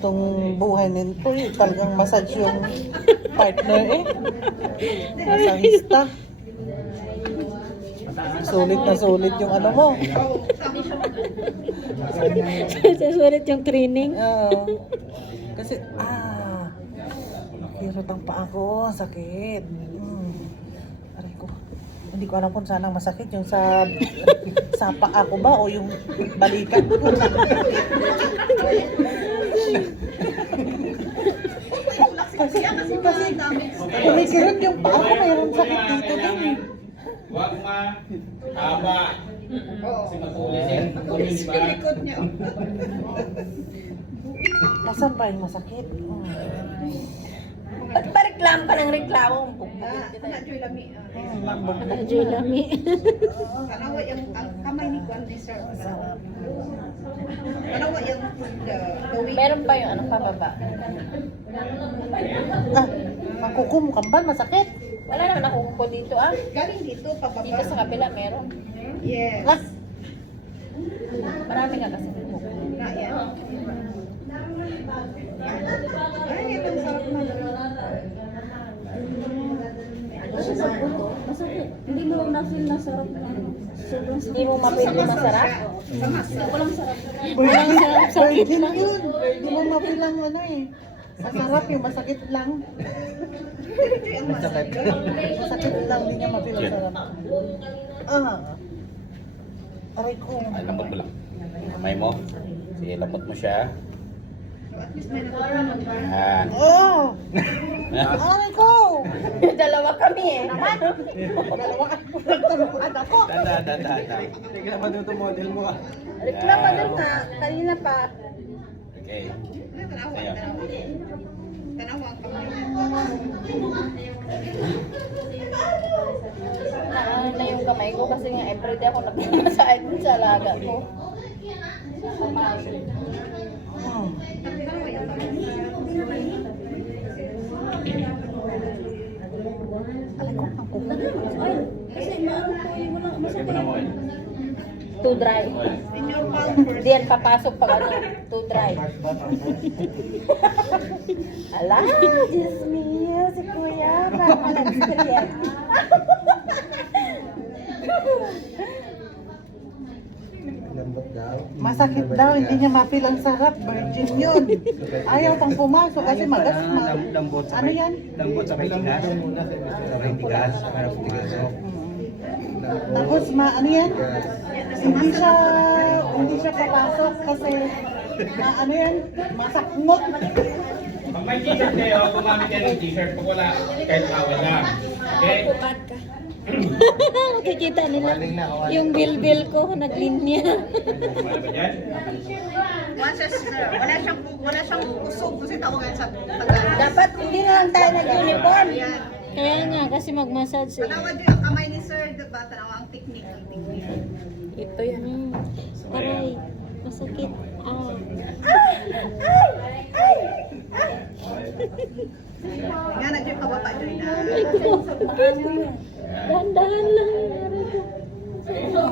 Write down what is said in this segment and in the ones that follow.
gantong buhay nito eh. Talagang massage yung partner eh. Masahista. Sulit na sulit yung ano mo. Sulit yung training. Kasi, hirot ang paa ko. Sakit. Aray ko. Hindi ko alam kung saan ang masakit. Yung sa paa ko ba o yung balikat ko. kasi kumikirot yung paa ko. Mayroong sakit dito din eh. Huwag haba. Kasi matulis yan. Matulis ba? Nasaan pa yung masakit? Ba't pa reklamo ka ng reklamo? Nadyo'y lami. Nadyo'y lami. Kanawa yung kamay ni Kwan ni Sir. Kanawa yung gawin. Meron pa yung ano pababa. Mangkukum ka ba? Masakit? Wala naman nakukupo dito Galing dito, pababa. Dito sa kabila meron. Yes. Marami nga kasi kukupo. Na yan. Ay, itong sarap na. Masakit. Hindi mo na-feel na sarap na Hindi mo ma-feel na masarap? Walang sarap. Walang sarap. Sakit lang yun. Hindi mo mapilang ano eh. Masarap yung masakit lang. Masakit lang, hindi niya mapilang sarap. Aray ko. Ay, lambot mo lang. Kamay mo. Sige, lambot mo siya. Yan. Aray ko! Dalawa kami eh. Dalawa ka po nagtaluan ako. Dada. Tingnan mo dito model mo ah. Reklamo doon nga. Kanina pa. Okay. Tanawa, Sa'yo. tanawa ang kamay. Naan na yung kamay ko kasi nga everyday ako nagmamasahe dun sa alaga ko. Tanawa yung kamay. Aray ko, ang kukum. Kasi maano ko yung walang Lagyan mo ng oil. too dry. In your palm first. Hindi yan papasok pag ano, too dry. Ala, Diyos mio, si Kuya, parang nag-experience. Lambot daw. Masakit daw, hindi niya mapil ang sarap. Virgin yun. Ayaw pang pumasok kasi magasma. Lambot sa Ano yan? Lambot sa may tigas. Sa may tigas. Kaya pumasok. Tapos ano yan? Hindi siya papasok kasi ano yan? Masakngot. Pag may t-shirt kayo, gumamit kayo ng t-shirt. Pag wala, kahit bawal lang. Okay? Makikita nila yung bilbil ko, naglinya. Wala ba dyan? Wala siyang usog kasi tawagan sa Tagalog. Dapat hindi na lang tayo nag-uniform. Kaya nga, kasi mag-massage eh. Tanawa din ang kamay ni Sir, diba? Tanawa ang technique. Ito yan. Aray, masakit. Nga, nagyo ka ba pa dyan na? Ay ko, dahan-dahan lang. Aray ko.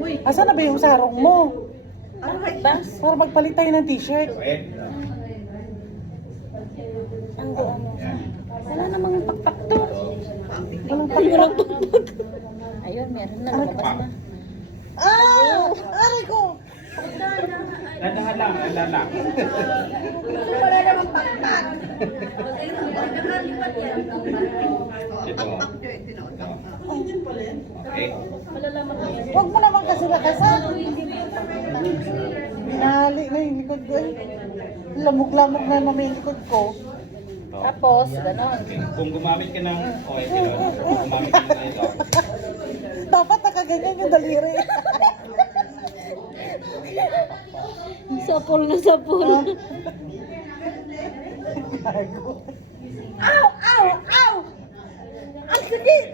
Uy, Asan na ba yung sarong mo? ano ba? Para magpalit tayo ng t-shirt. Okay? Ang ano. Wala namang pakpak to. Walang Walang pakpak. pakpak. Ayun, meron na. Lumabas na. Aray ko! Dandahan lang, dandahan lang. Wala namang pakpak. Ito. Pakpak dyan, tinaon. Okay? Huwag mo naman kasi lakasan. Nali na yung likod ko eh. Lamog-lamog na naman yung likod ko. Tapos, ganon. Kung gumamit ka ng oil, gumamit ka ng ito. Dapat nakaganyan yung daliri. Sapul na sapul. Ow! Ow! Ow! Ang sakit!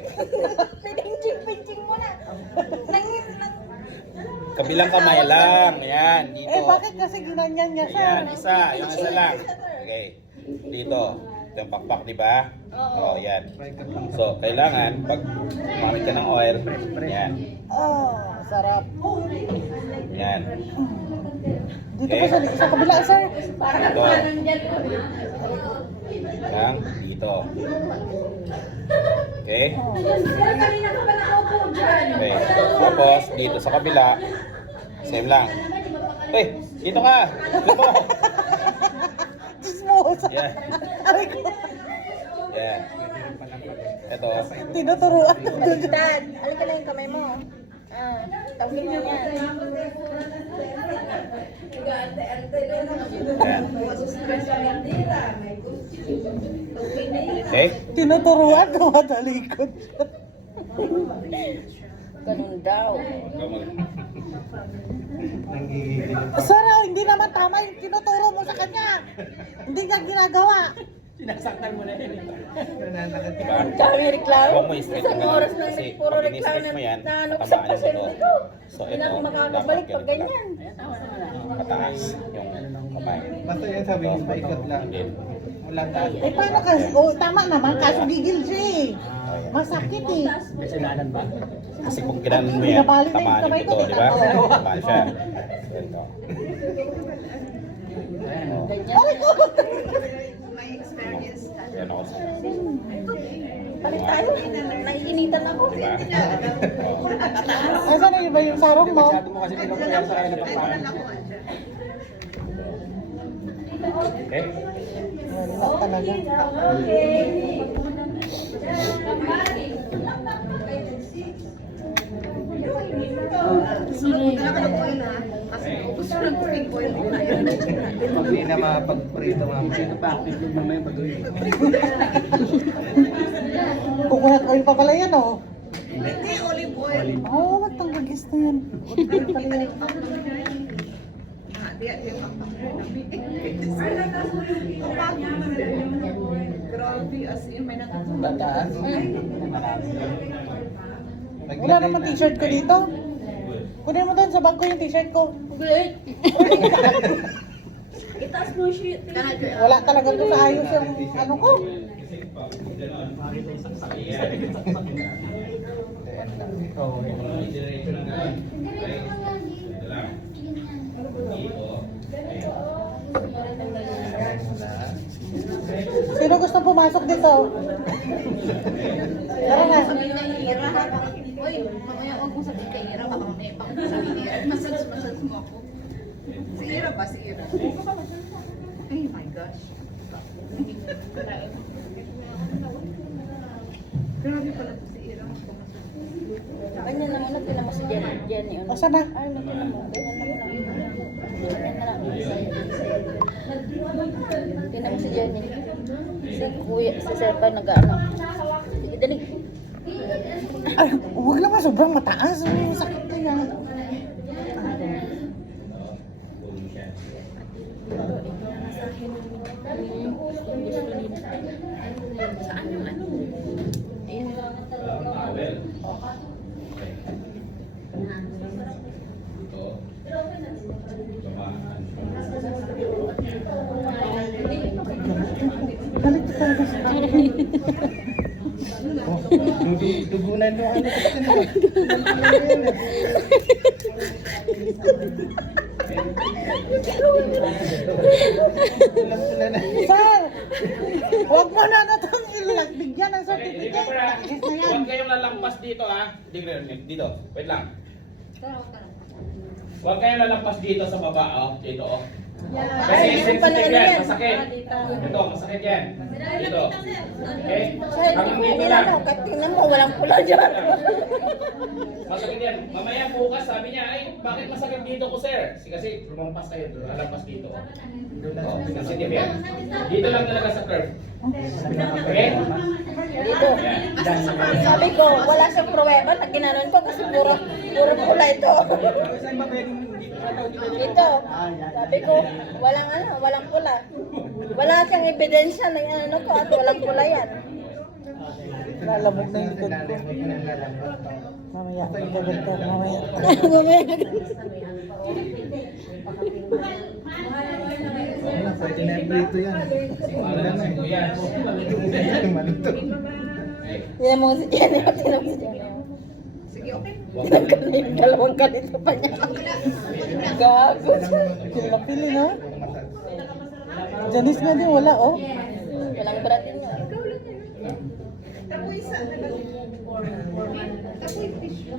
Pinching mo na. Kabilang kamay lang. Yan, dito. Eh bakit kasi ginanyan niya siya? Yan, yung isa lang. Okay. Dito. Ito yung pakpak, di ba? Oo. Yan. So, kailangan, pag gumamit ka ng oil, yan. Sarap. Yan. Dito po sa kabila, sir. Ito. Lang, dito. Okay? Okay. Tapos, dito sa kabila, same lang. Dito ka! Dito! Smooth. Yan. Aray ko. Yan. Ito. Tinuturuan. Dad, alika lang yung kamay mo. Tawagin mo yan. Yan. Okay? Tinuturuan ko madalikod. Ganun daw. Nanggigigil. Sir, hindi naman tama yung tinuturo mo sa kanya. Hindi niya ginagawa. Nananakit. Diba? Kami reklamo. Huwag mo i-straight Isang yung oras ganun. na Kasi puro pag reklamo in-straight mo yan, na ano sa tatamaan yung paswerte ito. ko. So Hindi ito, na ako dapat makakabalik pag ganito lang. ganyan. Mataas yung kamay. Basta yan sabi niyo, paikot lang. Hindi. Wala taas. Eh, paano ka? Tama naman, kaso gigil siya eh. Masakit eh. Kasi kung ginanon mo yan, Pinabali na yung tamaan kamay yung ko, ito, di ba? oo. Tamaan siya. So ito. Aray ko. May experience ka. Yan ako sa... Balik tayo. Naiinitan ako. Diba? Asan na iba yung sarong mo? Okay? Wala talaga. Wala ka ng oil ha. Kasi gusto ko ng cooking oil. Hindi na mapagprito mamaya. Coconut oil pa pala yan oh. Hindi, olive oil. Oo, oh, magtanggagis na yan. Olive oil pala yan. Di yung grabe, as in, may natutulog. Tataas. Wala naman t-shirt ko dito. Kunin mo doon sa bag ko yung t-shirt ko. Great. Itaas mo yung shit. Wala talaga to sa ayos yung ano ko. Oo. Sino gusto pumasok dito? Tara na. Ira ha. Uy, mamaya huwag mo sabihin kay Ira. Baka mamaya pang sabihin. Massage mo ako. Si Ira ba? Si Ira. Oh my gosh. Grabe pala to si Ira. Ganyan naman na tinan mo si Jenny. Ano? Asan na? Ay, tinan mo. Ganyan naman na. Ganyan na lang. Tinan mo si Jenny. Si kuya, si Sir pa nag-ano. Sige, dali. Ay, huwag naman sobrang mataas. Sakit na yan. Saan yung ano? Ayun. Galit ka talaga sa akin. Dugunan mo ano kasi na. Tulang-tula na. Sir! Huwag mo na itong bigyan ng certificate. Nakikis na yan. Huwag kayong lalampas dito ha. Dito. Wait lang. Huwag kayong lalampas dito sa baba. Oh. Dito oh. Kasi sensitive yan. Masakit. Ito, masakit yan. Dito. Okay? Hanggang dito lang. Kahit tingnan mo, walang pula dyan. Masakit yan. Mamaya bukas sabi niya, ay bakit masakit dito ko sir? Kasi lumampas kayo. Lalampas dito. Oh, sensitive yan. Dito lang talaga sa curve. Okay? Dito. Sabi ko, wala siyang pruweba na ginanon ko kasi puro pula ito. Ito. Sabi ko, walang pula. Wala siyang ebidensya na ano ko at walang pula yan. Lalamog na yung likod ko. Mamaya, gagal ka. Mamaya. Pwede na prito yan. Wala na. Malito. Tingnan mo si Jenny. Tingnan mo si Jenny. Sige, okay. Yung dalawang ganito pa niya. Gago. Kinapili na. Janice nga din wala oh. Walang bratin nga. Tapoy sa tapoy fish.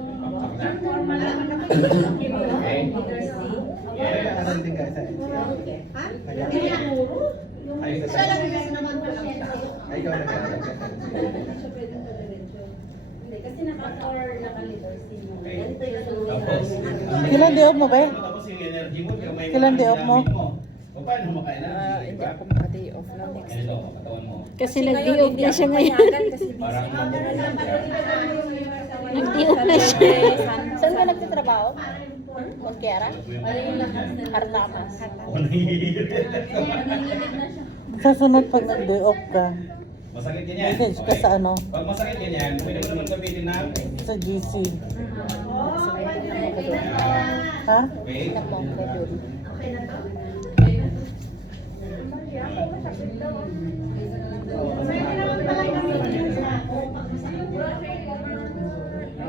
Okay? Yes. Aral din guys. Ha? Ay, Siya lang yung sinaman ko lang siya. Ay, ikaw nag-aaral ka. Tapos, Kailan day off mo ba? tapos yung energy mo, yung may Kailan day off mo? O paano mo maka-energy, di ba? maka-day off na next. Ganito, katawan mo. Kasi nag-day off na siya ngayon. Parang Nag-day off na siya. Saan ka nagtitrabaho? Montera? Harlamas. Sa sunod pag nag-day off ka, Masakit yan yan. message ka sa ano, Pag masakit yan yan, pwede mo naman gamitin na. sa GC. Ha? Okay?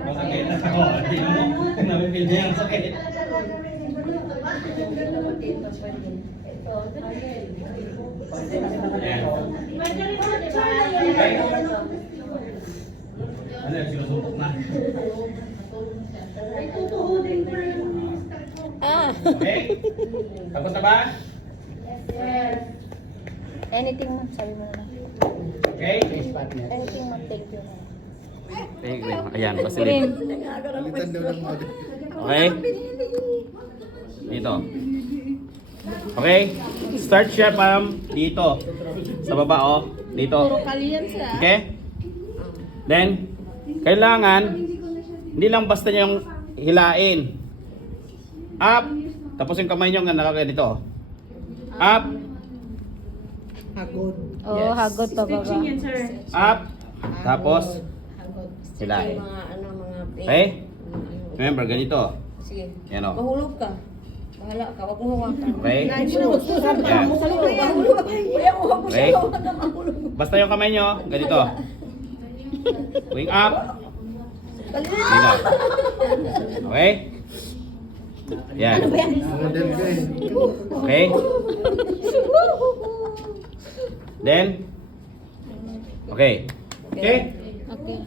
Masakit na ako. Tingnan mo. Namipil niya ang sakit. Ayan. Okay? Ano yung sinusubok na? Ah! Okay? Tapos na ba? Anything man, sabi mo na. Okay? Anything man, thank you. Ayan, Vaseline. Palitan daw ng model. Okay? Dito. Okay? Start siya dito. Sa baba, oh. Dito. Kaliyan siya. Okay? Then, kailangan, hindi lang basta yung hilain. Up. Tapos yung kamay nyo nga nakaganito. Up. Oo, hagod pa baba. Up. Tapos, hilain. Okay? Remember, ganito. Sige. Yan o. Mahulog ka. Bahala ka, wag mo hawakan. Okay? Yan. Okay? Basta yung kamay nyo, ganito. Wing up. Dito. Okay? Yan. Model ka eh. Okay? Then? Okay. Okay? Okay.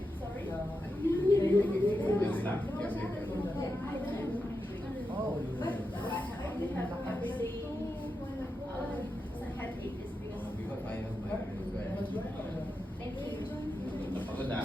Pagod na.